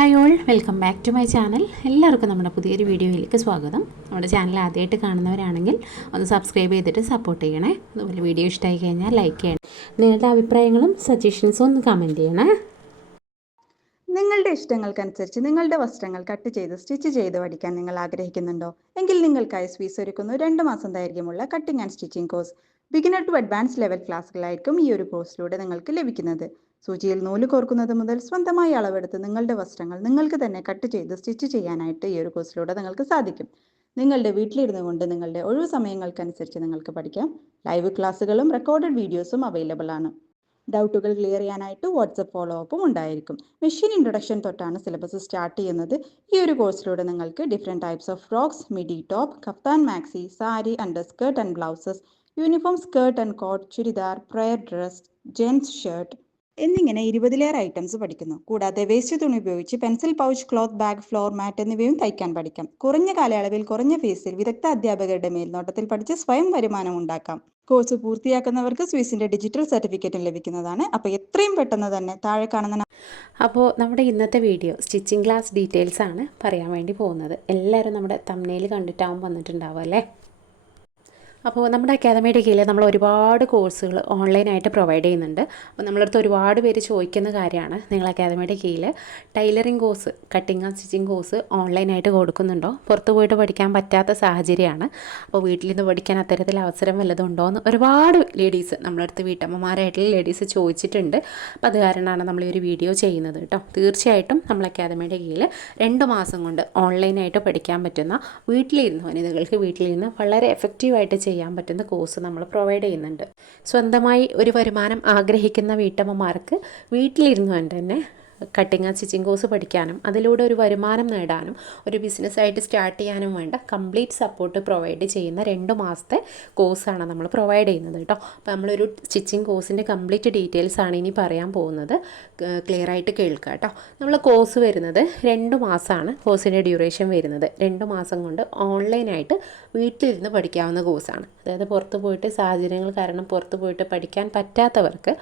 Hi all, welcome back to my channel. എല്ലാവർക്കും നമ്മുടെ പുതിയൊരു വീഡിയോയിലേക്ക് സ്വാഗതം. നമ്മുടെ ചാനൽ ആദ്യമായിട്ട് കാണുന്നവരാണെങ്കിൽ ഒന്ന് സബ്സ്ക്രൈബ് ചെയ്തിട്ട് സപ്പോർട്ട് ചെയ്യണേ. അതുപോലെ വീഡിയോ ഇഷ്ടമായി കഴിഞ്ഞാൽ ലൈക്ക് ചെയ്യണം. നിങ്ങളുടെ അഭിപ്രായങ്ങളും സജഷൻസും ഒന്ന് കമൻറ്റ് ചെയ്യണേ. നിങ്ങളുടെ ഇഷ്ടങ്ങൾക്കനുസരിച്ച് നിങ്ങളുടെ വസ്ത്രങ്ങൾ കട്ട് ചെയ്ത് സ്റ്റിച്ച് ചെയ്ത് പഠിക്കാൻ നിങ്ങൾ ആഗ്രഹിക്കുന്നുണ്ടോ? എങ്കിൽ നിങ്ങൾക്കായി സ്വീസ് ഒരുക്കുന്നു 2 മാസം ദൈർഘ്യമുള്ള cutting and stitching course. Beginner to advance level ക്ലാസ്സുകളായിരിക്കും ഈ ഒരു കോഴ്സിലൂടെ നിങ്ങൾക്ക് ലഭിക്കുന്നത്. സൂചിയിൽ നൂല് കോർക്കുന്നത് മുതൽ സ്വന്തമായി അളവെടുത്ത് നിങ്ങളുടെ വസ്ത്രങ്ങൾ നിങ്ങൾക്ക് തന്നെ കട്ട് ചെയ്ത് സ്റ്റിച്ച് ചെയ്യാനായിട്ട് ഈ ഒരു കോഴ്സിലൂടെ നിങ്ങൾക്ക് സാധിക്കും. നിങ്ങളുടെ വീട്ടിലിരുന്നു കൊണ്ട് നിങ്ങളുടെ ഒഴിവു സമയങ്ങൾക്കനുസരിച്ച് നിങ്ങൾക്ക് പഠിക്കാം. ലൈവ് ക്ലാസ്സുകളും റെക്കോർഡഡ് വീഡിയോസും അവൈലബിൾ ആണ്. ഡൗട്ടുകൾ ക്ലിയർ ചെയ്യാനായിട്ട് വാട്സപ്പ് ഫോളോ അപ്പും ഉണ്ടായിരിക്കും. മെഷീൻ ഇൻട്രൊഡക്ഷൻ തൊട്ടാണ് സിലബസ് സ്റ്റാർട്ട് ചെയ്യുന്നത്. ഈ ഒരു കോഴ്സിലൂടെ നിങ്ങൾക്ക് different types of frocks, midi top, kaftan maxi, sari, under skirt and blouses, uniform skirt and coat, churidar, prayer dress, gents shirt എന്നിങ്ങനെ 20ലേറെ ഐറ്റംസ് പഠിക്കുന്നു. കൂടാതെ വേസ്റ്റ് തുണി ഉപയോഗിച്ച് pencil pouch, cloth bag, floor mat എന്നിവയും തയ്ക്കാൻ പഠിക്കാം. കുറഞ്ഞ കാലയളവിൽ കുറഞ്ഞ ഫീസിൽ വിദഗ്ധ അധ്യാപകരുടെ മേൽനോട്ടത്തിൽ പഠിച്ച് സ്വയം വരുമാനം ഉണ്ടാക്കാം. കോഴ്സ് പൂർത്തിയാക്കുന്നവർക്ക് സ്വിസിന്റെ ഡിജിറ്റൽ സർട്ടിഫിക്കറ്റും ലഭിക്കുന്നതാണ്. അപ്പോൾ എത്രയും പെട്ടെന്ന് തന്നെ താഴെ കാണുന്ന അപ്പോൾ നമ്മുടെ ഇന്നത്തെ വീഡിയോ സ്റ്റിച്ചിങ് ക്ലാസ് ഡീറ്റെയിൽസ് ആണ് പറയാൻ വേണ്ടി പോകുന്നത്. എല്ലാവരും നമ്മുടെ തംബ്നെയിൽ കണ്ടിട്ടാവും വന്നിട്ടുണ്ടാവും അല്ലേ. അപ്പോൾ നമ്മുടെ അക്കാദമിയുടെ കീഴിൽ നമ്മൾ ഒരുപാട് കോഴ്സുകൾ ഓൺലൈനായിട്ട് പ്രൊവൈഡ് ചെയ്യുന്നുണ്ട്. അപ്പോൾ നമ്മളടുത്ത് ഒരുപാട് പേര് ചോദിക്കുന്ന കാര്യമാണ്, നിങ്ങൾ അക്കാദമിയുടെ കീഴിൽ tailoring course, cutting and stitching course ഓൺലൈനായിട്ട് കൊടുക്കുന്നുണ്ടോ? പുറത്ത് പോയിട്ട് പഠിക്കാൻ പറ്റാത്ത സാഹചര്യമാണ്. അപ്പോൾ വീട്ടിൽ നിന്ന് പഠിക്കാൻ അത്തരത്തിൽ അവസരം വല്ലതുണ്ടോ എന്ന് ഒരുപാട് ലേഡീസ് നമ്മളടുത്ത് വീട്ടമ്മമാരായിട്ടുള്ള ലേഡീസ് ചോദിച്ചിട്ടുണ്ട്. അപ്പോൾ അത് കാരണമാണ് നമ്മൾ ഈ ഒരു വീഡിയോ ചെയ്യുന്നത് കേട്ടോ. തീർച്ചയായിട്ടും നമ്മൾ അക്കാദമിയുടെ കീഴിൽ 2 മാസം കൊണ്ട് ഓൺലൈനായിട്ട് പഠിക്കാൻ പറ്റുന്ന വീട്ടിലിരുന്ന് വനിതകൾക്ക് വീട്ടിലിരുന്ന് വളരെ എഫക്റ്റീവായിട്ട് ചെയ്യാൻ പറ്റുന്ന കോഴ്സ് നമ്മൾ പ്രൊവൈഡ് ചെയ്യുന്നുണ്ട്. സ്വന്തമായി ഒരു വരുമാനം ആഗ്രഹിക്കുന്ന വീട്ടമ്മമാർക്ക് വീട്ടിലിരുന്നു കൊണ്ട് തന്നെ കട്ടിങ് ആൻഡ് സ്റ്റിച്ചിങ് കോഴ്സ് പഠിക്കാനും അതിലൂടെ ഒരു വരുമാനം നേടാനും ഒരു ബിസിനസ്സായിട്ട് സ്റ്റാർട്ട് ചെയ്യാനും വേണ്ട കംപ്ലീറ്റ് സപ്പോർട്ട് പ്രൊവൈഡ് ചെയ്യുന്ന 2 മാസത്തെ കോഴ്സാണ് നമ്മൾ പ്രൊവൈഡ് ചെയ്യുന്നത് കേട്ടോ. അപ്പോൾ നമ്മളൊരു സ്റ്റിച്ചിങ് കോഴ്സിൻ്റെ കംപ്ലീറ്റ് ഡീറ്റെയിൽസ് ആണ് ഇനി പറയാൻ പോകുന്നത്. ക്ലിയർ ആയിട്ട് കേൾക്കുക കേട്ടോ. നമ്മൾ കോഴ്സ് വരുന്നത് 2 മാസമാണ് കോഴ്സിൻ്റെ ഡ്യൂറേഷൻ വരുന്നത്. 2 മാസം കൊണ്ട് ഓൺലൈനായിട്ട് വീട്ടിലിരുന്ന് പഠിക്കാവുന്ന കോഴ്സാണ്. അതായത് പുറത്ത് പോയിട്ട് സാഹചര്യങ്ങൾ കാരണം പുറത്ത് പോയിട്ട് പഠിക്കാൻ പറ്റാത്തവർക്ക്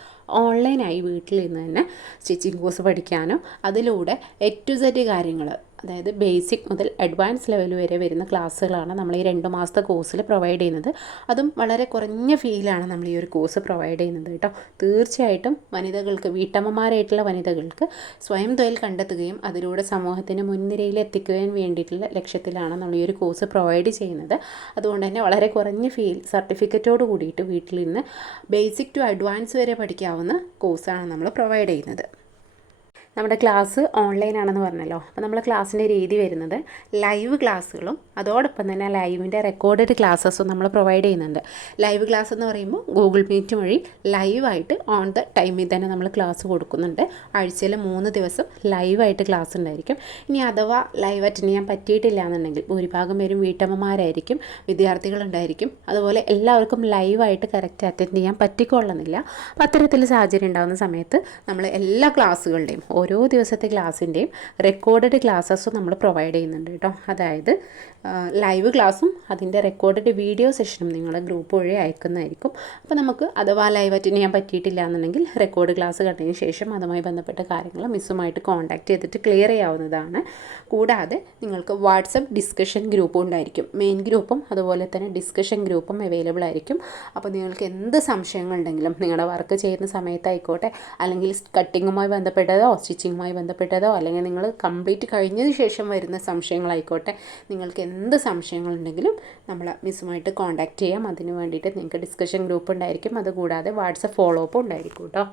ഓൺലൈനായി വീട്ടിലിരുന്ന് തന്നെ സ്റ്റിച്ചിങ് കോഴ്സ് പഠിക്കാനും അതിലൂടെ A to Z കാര്യങ്ങൾ, അതായത് ബേസിക് മുതൽ അഡ്വാൻസ് ലെവൽ വരെ വരുന്ന ക്ലാസ്സുകളാണ് നമ്മൾ ഈ 2 മാസത്തെ കോഴ്സിൽ പ്രൊവൈഡ് ചെയ്യുന്നത്. അതും വളരെ കുറഞ്ഞ ഫീലാണ് നമ്മൾ ഈ ഒരു കോഴ്സ് പ്രൊവൈഡ് ചെയ്യുന്നത് കേട്ടോ. തീർച്ചയായിട്ടും വനിതകൾക്ക്, വീട്ടമ്മമാരായിട്ടുള്ള വനിതകൾക്ക് സ്വയം തൊഴിൽ കണ്ടെത്തുകയും അതിലൂടെ സമൂഹത്തിന് മുൻനിരയിൽ എത്തിക്കുകയും വേണ്ടിയിട്ടുള്ള ലക്ഷ്യത്തിലാണ് നമ്മൾ ഈ ഒരു കോഴ്സ് പ്രൊവൈഡ് ചെയ്യുന്നത്. അതുകൊണ്ട് തന്നെ വളരെ കുറഞ്ഞ ഫീൽ സർട്ടിഫിക്കറ്റോട് കൂടിയിട്ട് വീട്ടിൽ നിന്ന് ബേസിക് ടു അഡ്വാൻസ് വരെ പഠിക്കാവുന്ന കോഴ്സാണ് നമ്മൾ പ്രൊവൈഡ് ചെയ്യുന്നത്. നമ്മുടെ ക്ലാസ് ഓൺലൈനാണെന്ന് പറഞ്ഞല്ലോ. അപ്പോൾ നമ്മൾ ക്ലാസ്സിൻ്റെ രീതി വരുന്നത് ലൈവ് ക്ലാസ്സുകളും അതോടൊപ്പം തന്നെ ലൈവിൻ്റെ റെക്കോർഡഡ് ക്ലാസ്സസും നമ്മൾ പ്രൊവൈഡ് ചെയ്യുന്നുണ്ട്. ലൈവ് ക്ലാസ് എന്ന് പറയുമ്പോൾ ഗൂഗിൾ മീറ്റ് വഴി ലൈവായിട്ട് ഓൺ ദ ടൈമിൽ തന്നെ നമ്മൾ ക്ലാസ് കൊടുക്കുന്നുണ്ട്. ആഴ്ചയിൽ 3 ദിവസം ലൈവായിട്ട് ക്ലാസ് ഉണ്ടായിരിക്കും. ഇനി അഥവാ ലൈവ് അറ്റൻഡ് ചെയ്യാൻ പറ്റിയിട്ടില്ല എന്നുണ്ടെങ്കിൽ ഭൂരിഭാഗം പേരും വീട്ടമ്മമാരായിരിക്കും, വിദ്യാർത്ഥികളുണ്ടായിരിക്കും. അതുപോലെ എല്ലാവർക്കും ലൈവായിട്ട് കറക്റ്റ് അറ്റൻഡ് ചെയ്യാൻ പറ്റിക്കൊള്ളുന്നില്ല. അപ്പോൾ അത്തരത്തിൽ സാഹചര്യം ഉണ്ടാകുന്ന സമയത്ത് നമ്മൾ എല്ലാ ക്ലാസ്സുകളുടെയും ഓരോ ദിവസത്തെ ക്ലാസ്സിൻ്റെയും റെക്കോർഡഡ് ക്ലാസ്സസും നമ്മൾ പ്രൊവൈഡ് ചെയ്യുന്നുണ്ട് കേട്ടോ. അതായത് ലൈവ് ക്ലാസ്സും അതിൻ്റെ റെക്കോർഡഡ് വീഡിയോ സെഷനും നിങ്ങളുടെ ഗ്രൂപ്പ് വഴി അയക്കുന്നതായിരിക്കും. അപ്പോൾ നമുക്ക് അഥവാ ലൈവ് അറ്റൻഡ് ചെയ്യാൻ പറ്റിയിട്ടില്ല എന്നുണ്ടെങ്കിൽ റെക്കോർഡ് ക്ലാസ് കണ്ടതിന് ശേഷം അതുമായി ബന്ധപ്പെട്ട കാര്യങ്ങൾ മിസ്സുമായിട്ട് കോൺടാക്റ്റ് ചെയ്തിട്ട് ക്ലിയർ ചെയ്യാവുന്നതാണ്. കൂടാതെ നിങ്ങൾക്ക് വാട്സപ്പ് ഡിസ്കഷൻ ഗ്രൂപ്പും ഉണ്ടായിരിക്കും. മെയിൻ ഗ്രൂപ്പും അതുപോലെ തന്നെ ഡിസ്കഷൻ ഗ്രൂപ്പും അവൈലബിൾ ആയിരിക്കും. അപ്പോൾ നിങ്ങൾക്ക് എന്ത് സംശയങ്ങളുണ്ടെങ്കിലും നിങ്ങളുടെ വർക്ക് ചെയ്യുന്ന സമയത്തായിക്കോട്ടെ, അല്ലെങ്കിൽ കട്ടിങ്ങുമായി ബന്ധപ്പെട്ടതോ സ്റ്റിച്ചിങ്ങുമായി ബന്ധപ്പെട്ടതോ, അല്ലെങ്കിൽ നിങ്ങൾ കംപ്ലീറ്റ് കഴിഞ്ഞതിന് ശേഷം വരുന്ന സംശയങ്ങളായിക്കോട്ടെ, നിങ്ങൾക്ക് എന്ത് സംശയങ്ങളുണ്ടെങ്കിലും നമ്മൾ മിസ്സുമായിട്ട് കോൺടാക്റ്റ് ചെയ്യാം. അതിന് വേണ്ടിയിട്ട് നിങ്ങൾക്ക് ഡിസ്കഷൻ ഗ്രൂപ്പ് ഉണ്ടായിരിക്കും. അതുകൂടാതെ വാട്സപ്പ് ഫോളോ അപ്പ് ഉണ്ടായിരിക്കും കേട്ടോ.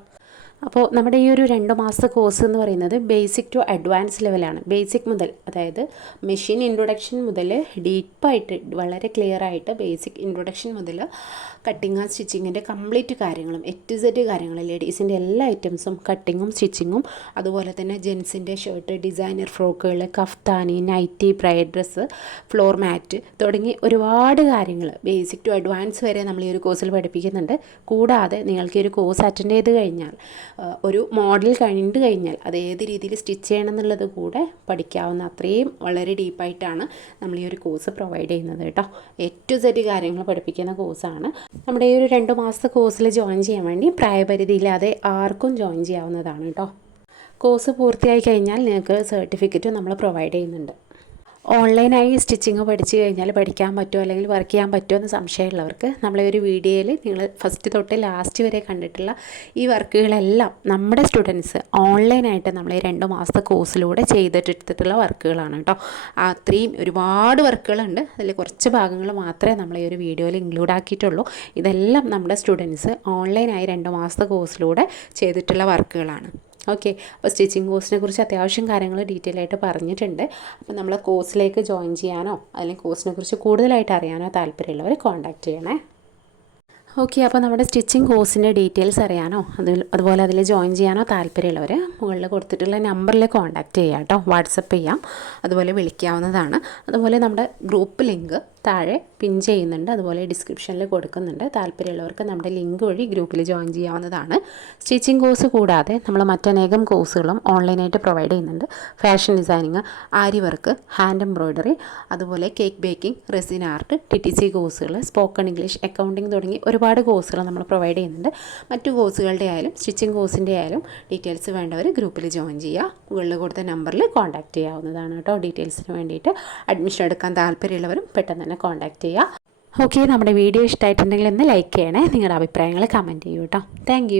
അപ്പോൾ നമ്മുടെ ഈ ഒരു 2 മാസത്തെ കോഴ്സ് എന്ന് പറയുന്നത് ബേസിക് ടു അഡ്വാൻസ് ലെവലാണ്. ബേസിക് മുതൽ, അതായത് മെഷീൻ ഇൻട്രൊഡക്ഷൻ മുതൽ ഡീപ്പായിട്ട് വളരെ ക്ലിയർ ആയിട്ട് ബേസിക് ഇൻട്രൊഡക്ഷൻ മുതൽ കട്ടിങ് ആൻഡ് സ്റ്റിച്ചിങ്ങിൻ്റെ കംപ്ലീറ്റ് കാര്യങ്ങളും A to Z കാര്യങ്ങൾ, ലേഡീസിൻ്റെ എല്ലാ ഐറ്റംസും കട്ടിങ്ങും സ്റ്റിച്ചിങ്ങും, അതുപോലെ തന്നെ ജെൻസിൻ്റെ ഷർട്ട്, ഡിസൈനർ ഫ്രോക്കുകൾ, കഫ്താനി, nightie, prayer dress, floor mat തുടങ്ങി ഒരുപാട് കാര്യങ്ങൾ ബേസിക് ടു അഡ്വാൻസ് വരെ നമ്മൾ ഈ ഒരു കോഴ്സിൽ പഠിപ്പിക്കുന്നുണ്ട്. കൂടാതെ നിങ്ങൾക്ക് ഈ ഒരു കോഴ്സ് അറ്റൻഡ് ചെയ്ത് കഴിഞ്ഞാൽ ഒരു മോഡൽ കണ്ടു കഴിഞ്ഞാൽ അത് ഏത് രീതിയിൽ സ്റ്റിച്ച് ചെയ്യണം എന്നുള്ളത് കൂടെ പഠിക്കാവുന്ന അത്രയും വളരെ ഡീപ്പായിട്ടാണ് നമ്മൾ ഈ ഒരു കോഴ്സ് പ്രൊവൈഡ് ചെയ്യുന്നത് കേട്ടോ. A to Z കാര്യങ്ങൾ പഠിപ്പിക്കുന്ന കോഴ്സാണ്. നമ്മുടെ ഈ ഒരു 2 മാസത്തെ കോഴ്സിൽ ജോയിൻ ചെയ്യാൻ വേണ്ടി പ്രായപരിധിയില്ലാതെ ആർക്കും ജോയിൻ ചെയ്യാവുന്നതാണ് കേട്ടോ. കോഴ്സ് പൂർത്തിയായി കഴിഞ്ഞാൽ നിങ്ങൾക്ക് സർട്ടിഫിക്കറ്റും നമ്മൾ പ്രൊവൈഡ് ചെയ്യുന്നുണ്ട്. ഓൺലൈനായി സ്റ്റിച്ചിങ് പഠിച്ചു കഴിഞ്ഞാൽ പഠിക്കാൻ പറ്റുമോ അല്ലെങ്കിൽ വർക്ക് ചെയ്യാൻ പറ്റുമോ എന്ന് സംശയമുള്ളവർക്ക് നമ്മളെ ഒരു വീഡിയോയിൽ നിങ്ങൾ ഫസ്റ്റ് തൊട്ട് ലാസ്റ്റ് വരെ കണ്ടിട്ടുള്ള ഈ വർക്കുകളെല്ലാം നമ്മുടെ സ്റ്റുഡൻസ് ഓൺലൈനായിട്ട് നമ്മൾ ഈ 2 മാസത്തെ കോഴ്സിലൂടെ ചെയ്തിട്ടെടുത്തിട്ടുള്ള വർക്കുകളാണ് കേട്ടോ. അത്രയും ഒരുപാട് വർക്കുകളുണ്ട്. അതിൽ കുറച്ച് ഭാഗങ്ങൾ മാത്രമേ നമ്മൾ ഈ ഒരു വീഡിയോയിൽ ഇൻക്ലൂഡ് ആക്കിയിട്ടുള്ളൂ. ഇതെല്ലാം നമ്മുടെ സ്റ്റുഡൻസ് ഓൺലൈനായി 2 മാസത്തെ കോഴ്സിലൂടെ ചെയ്തിട്ടുള്ള വർക്കുകളാണ്. ഓക്കെ, അപ്പോൾ സ്റ്റിച്ചിങ് കോഴ്സിനെ കുറിച്ച് അത്യാവശ്യം കാര്യങ്ങൾ ഡീറ്റെയിൽ ആയിട്ട് പറഞ്ഞിട്ടുണ്ട്. അപ്പോൾ നമ്മൾ കോഴ്സിലേക്ക് ജോയിൻ ചെയ്യാനോ അല്ലെങ്കിൽ കോഴ്സിനെ കുറിച്ച് കൂടുതലായിട്ട് അറിയാനോ താല്പര്യമുള്ളവർ കോൺടാക്റ്റ് ചെയ്യണേ. ഓക്കെ, അപ്പോൾ നമ്മുടെ സ്റ്റിച്ചിങ് കോഴ്സിൻ്റെ ഡീറ്റെയിൽസ് അറിയാനോ അതുപോലെ അതിൽ ജോയിൻ ചെയ്യാനോ താല്പര്യമുള്ളവർ മുകളിൽ കൊടുത്തിട്ടുള്ള നമ്പറിൽ കോൺടാക്റ്റ് ചെയ്യാം കേട്ടോ. വാട്സപ്പ് ചെയ്യാം, അതുപോലെ വിളിക്കാവുന്നതാണ്. അതുപോലെ നമ്മുടെ ഗ്രൂപ്പ് ലിങ്ക് താഴെ പിൻ ചെയ്യുന്നുണ്ട്, അതുപോലെ ഡിസ്ക്രിപ്ഷനിൽ കൊടുക്കുന്നുണ്ട്. താല്പര്യമുള്ളവർക്ക് നമ്മുടെ ലിങ്ക് വഴി ഗ്രൂപ്പിൽ ജോയിൻ ചെയ്യാവുന്നതാണ്. സ്റ്റിച്ചിങ് കോഴ്സ് കൂടാതെ നമ്മൾ മറ്റനേകം കോഴ്സുകളും ഓൺലൈനായിട്ട് പ്രൊവൈഡ് ചെയ്യുന്നുണ്ട്. ഫാഷൻ ഡിസൈനിങ്, ആരി വർക്ക്, ഹാൻഡ് എംബ്രോയ്ഡറി, അതുപോലെ cake baking, resin art, TTC കോഴ്സുകൾ, സ്പോക്കൺ ഇംഗ്ലീഷ്, അക്കൗണ്ടിങ് തുടങ്ങി ഒരുപാട് കോഴ്സുകൾ നമ്മൾ പ്രൊവൈഡ് ചെയ്യുന്നുണ്ട്. മറ്റു കോഴ്സുകളുടെ ആയാലും സ്റ്റിച്ചിങ് കോഴ്സിൻ്റെ ആയാലും ഡീറ്റെയിൽസ് വേണ്ടവർ ഗ്രൂപ്പിൽ ജോയിൻ ചെയ്യുക. മുകളിൽ കൊടുത്ത നമ്പറിൽ കോൺടാക്റ്റ് ചെയ്യാവുന്നതാണ് കേട്ടോ. ഡീറ്റെയിൽസിന് വേണ്ടിയിട്ട് അഡ്മിഷൻ എടുക്കാൻ താല്പര്യമുള്ളവരും പെട്ടെന്ന് തന്നെ കോൺടാക്റ്റ് ചെയ്യുക. ഓക്കെ, നമ്മുടെ വീഡിയോ ഇഷ്ടമായിട്ടുണ്ടെങ്കിൽ ഒന്ന് ലൈക്ക് ചെയ്യണേ. നിങ്ങളുടെ അഭിപ്രായങ്ങൾ കമൻറ്റ് ചെയ്യൂ കേട്ടോ. താങ്ക്